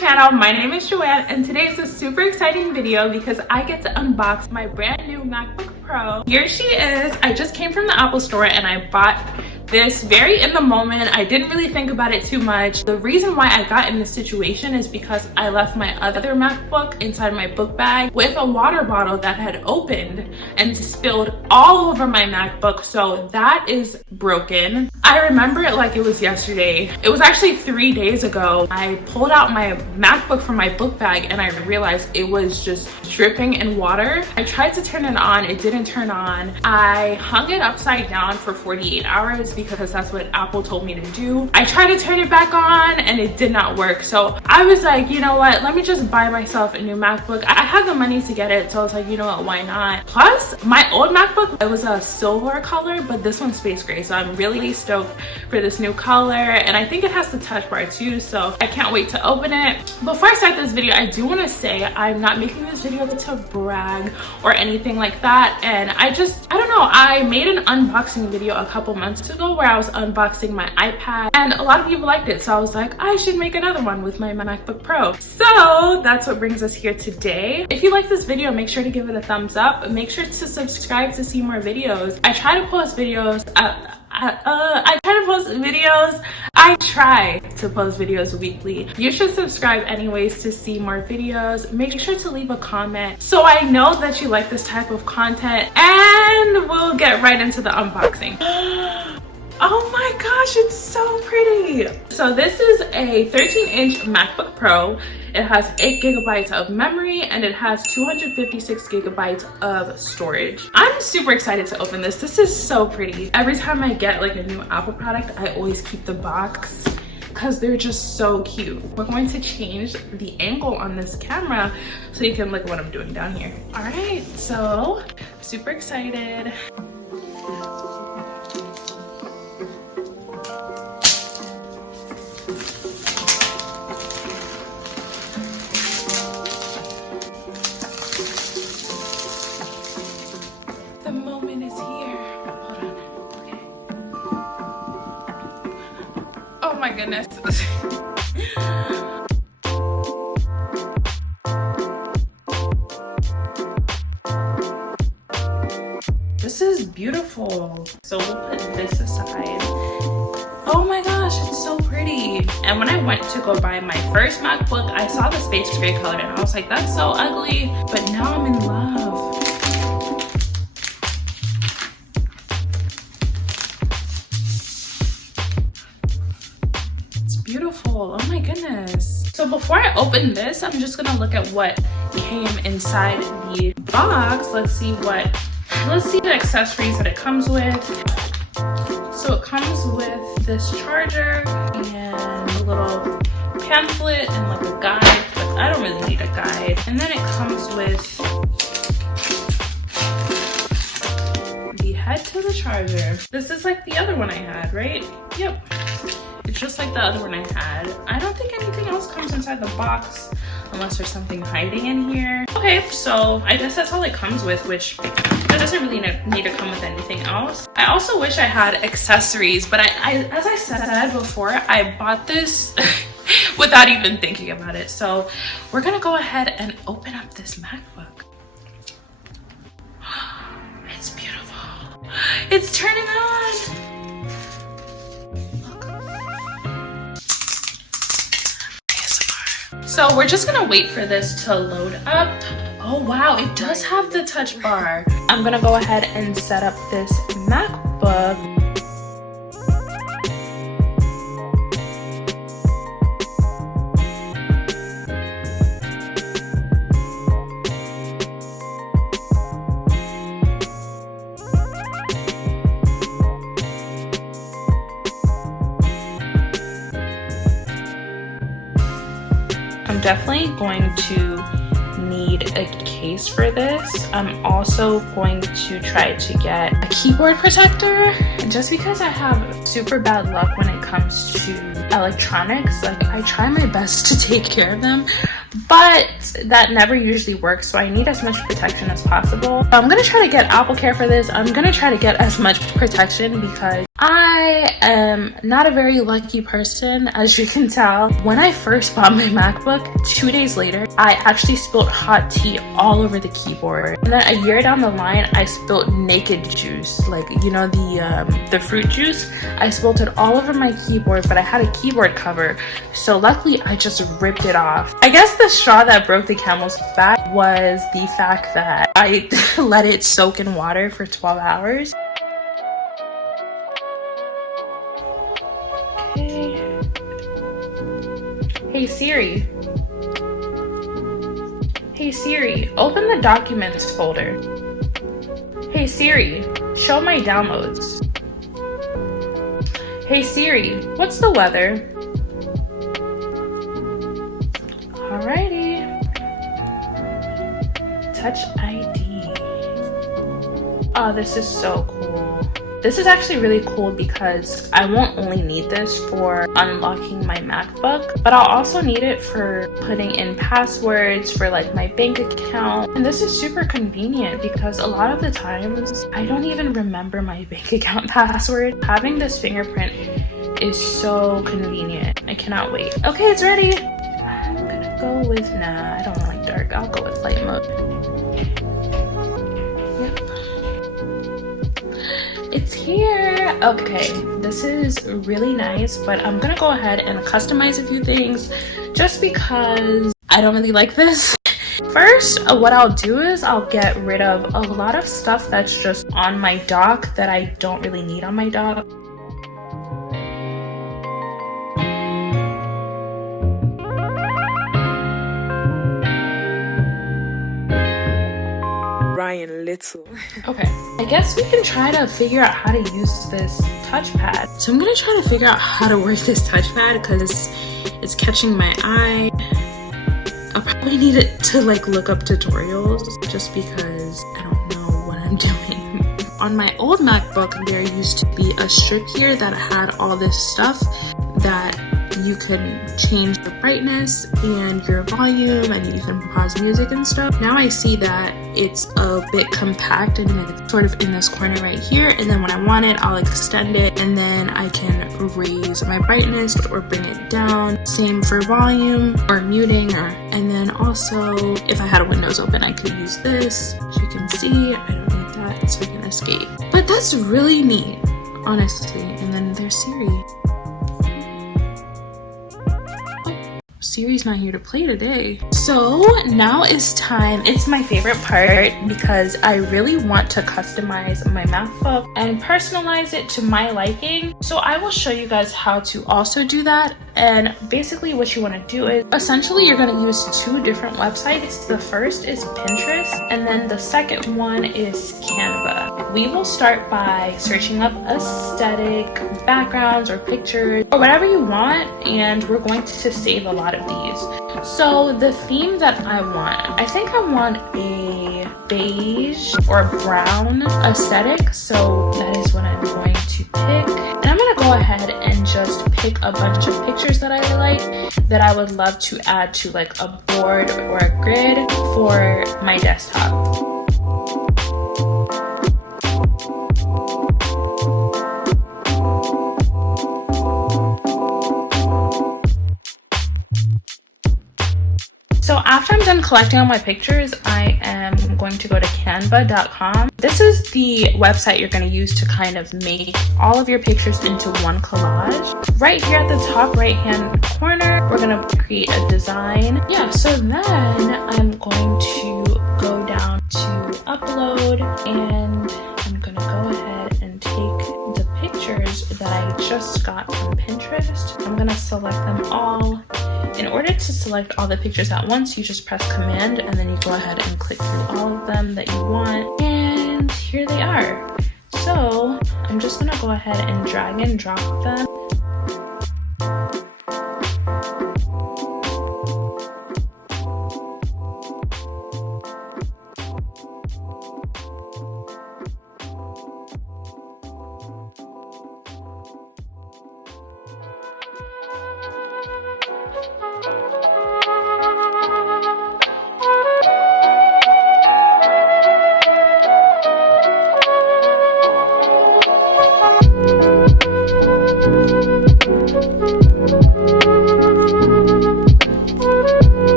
channel. My name is Joanne and today is a super exciting video because I get to unbox my brand new MacBook Pro. Here she is. I just came from the Apple store and I bought this very in the moment. I didn't really think about it too much. The reason why I got in this situation is because I left my other MacBook inside my book bag with a water bottle that had opened and spilled all over my MacBook. So that is broken. I remember it like it was yesterday. It was actually 3 days ago. I pulled out my MacBook from my book bag and I realized it was just dripping in water. I tried to turn it on, it didn't turn on. I hung it upside down for 48 hours because that's what Apple told me to do. I tried to turn it back on and it did not work. So I was like, you know what, let me just buy myself a new MacBook. I had the money to get it, so I was like, you know what, why not? Plus, my old MacBook, it was a silver color, but this one's space gray. So I'm really stoked for this new color. And I think it has the touch bar too, so I can't wait to open it. Before I start this video, I do want to say I'm not making this video to brag or anything like that. And I don't know, I made an unboxing video a couple months ago where I was unboxing my iPad and a lot of people liked it, so I was like, I should make another one with my MacBook Pro. So that's what brings us here today. If you like this video, make sure to give it a thumbs up. Make sure to subscribe to see more videos. I try to post videos I try to post videos weekly. You should subscribe anyways to see more videos. Make sure to leave a comment so I know that you like this type of content, and we'll get right into the unboxing. Oh my gosh, it's so pretty. So this is a 13-inch MacBook Pro. It has 8 gigabytes of memory and it has 256 gigabytes of storage. I'm super excited to open this. This is so pretty. Every time I get like a new Apple product, I always keep the box because they're just so cute. We're going to change the angle on this camera so you can look at what I'm doing down here. All right, so super excited. The moment is here. Hold on. Okay. Oh my goodness. This is beautiful. So we'll put this aside. Oh my gosh, it's so pretty. And when I went to go buy my first MacBook, I saw the space gray color and I was like, that's so ugly. But now I'm in love. Beautiful. Oh my goodness. So before I open this, I'm just gonna look at what came inside the box. Let's see the accessories that it comes with. So it comes with this charger and a little pamphlet and like a guide, but I don't really need a guide. And then it comes with the head to the charger. This is like the other one I had, right? Yep. It's just like the other one I had. I don't think anything else comes inside the box unless there's something hiding in here. Okay, so I guess that's all it comes with, which it doesn't really need to come with anything else. I also wish I had accessories, but as I said before, I bought this without even thinking about it. So we're gonna go ahead and open up this MacBook. It's beautiful. It's turning on. So we're just gonna wait for this to load up. Oh wow, it does have the touch bar. I'm gonna go ahead and set up this MacBook. I'm definitely going to need a case for this. I'm also going to try to get a keyboard protector. And just because I have super bad luck when it comes to electronics, like I try my best to take care of them, but that never usually works, so I need as much protection as possible. I'm gonna try to get Apple Care for this. I'm gonna try to get as much protection because I am not a very lucky person, as you can tell. When I first bought my MacBook, 2 days later, I actually spilled hot tea all over the keyboard. And then a year down the line, I spilled naked juice, like, you know, the fruit juice. I spilled it all over my keyboard, but I had a keyboard cover, so luckily I just ripped it off. I guess the straw that broke the camel's back was the fact that I let it soak in water for 12 hours. Hey Siri. Hey Siri, open the documents folder. Hey Siri, show my downloads. Hey Siri, what's the weather? Alrighty. Touch ID. Oh, this is so cool. This is actually really cool because I won't only need this for unlocking my MacBook, but I'll also need it for putting in passwords for like my bank account. And this is super convenient because a lot of the times I don't even remember my bank account password. Having this fingerprint is so convenient. I cannot wait. Okay, it's ready. I'm gonna go with, nah, I don't like dark. I'll go with light mode. It's here. Okay, this is really nice, but I'm gonna go ahead and customize a few things just because I don't really like this. First, what I'll do is I'll get rid of a lot of stuff that's just on my dock that I don't really need on my dock. Little. Okay, I guess we can try to figure out how to use this touchpad. So I'm gonna try to figure out how to work this touchpad because it's catching my eye. I'll probably need it to like look up tutorials just because I don't know what I'm doing. On my old MacBook, there used to be a strip here that had all this stuff that you can change the brightness and your volume, and you can pause music and stuff. Now I see that it's a bit compact and it's sort of in this corner right here, and then when I want it, I'll extend it and then I can raise my brightness or bring it down. Same for volume or muting, and then also if I had a Windows open, I could use this. As you can see, I don't need that, so I can escape. But that's really neat, honestly. And then there's Siri. Siri's not here to play today. So now is time. It's my favorite part because I really want to customize my MacBook and personalize it to my liking. So I will show you guys how to also do that. And basically what you want to do is essentially you're going to use 2 different websites. The first is Pinterest and then the second one is Canva. We will start by searching up aesthetic backgrounds or pictures or whatever you want, and we're going to save a lot of these. So the theme that I think I want a beige or brown aesthetic, so that is what I'm going to pick. And I'm going to go ahead and just pick a bunch of pictures that I like that I would love to add to like a board or a grid for my desktop. So after I'm done collecting all my pictures, I am going to go to canva.com. This is the website you're going to use to kind of make all of your pictures into one collage. Right here at the top right hand corner, we're going to create a design. Yeah, so then I'm going to go down to upload, and I'm going to go ahead and take the pictures that I just got from Pinterest. I'm going to select them all. In order to select all the pictures at once, you just press Command and then you go ahead and click through all of them that you want, and here they are. So I'm just gonna go ahead and drag and drop them.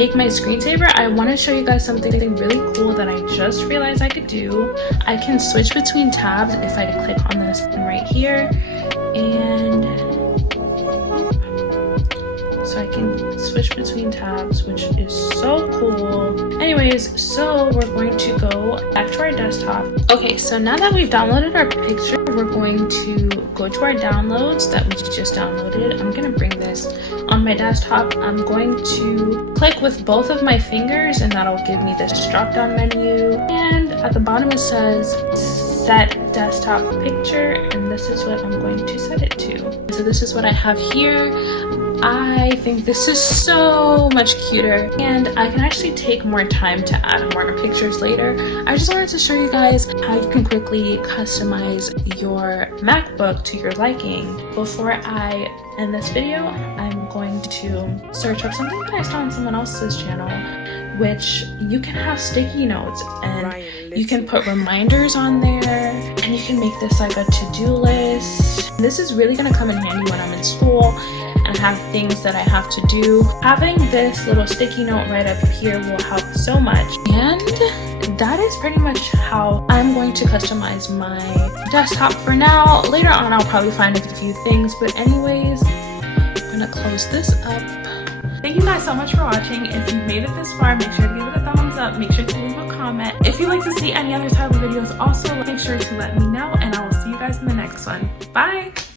make my screensaver, I want to show you guys something really cool that I just realized I could do. I can switch between tabs if I click on this one right here, and so I can switch between tabs, which is so cool. Anyways, so we're going to go back to our desktop. Okay, so now that we've downloaded our picture, we're going to go to our downloads that we just downloaded. I'm gonna bring this on my desktop. I'm going to click with both of my fingers and that'll give me this drop down menu. And at the bottom it says set desktop picture, and this is what I'm going to set it to. So this is what I have here. I think this is so much cuter, and I can actually take more time to add more pictures later. I just wanted to show you guys how you can quickly customize your MacBook to your liking. Before I end this video, I'm going to search up something that I saw on someone else's channel, which you can have sticky notes and you can put reminders on there, and you can make this like a to-do list. This is really going to come in handy when I'm in school and have things that I have to do. Having this little sticky note right up here will help so much. And that is pretty much how I'm going to customize my desktop for now. Later on I'll probably find a few things, but anyways, I'm gonna close this up. Thank you guys so much for watching. If you've made it this far, make sure to give it a thumbs up. Make sure to leave a comment. If you'd like to see any other type of videos, also make sure to let me know, and I will see you guys in the next one. Bye!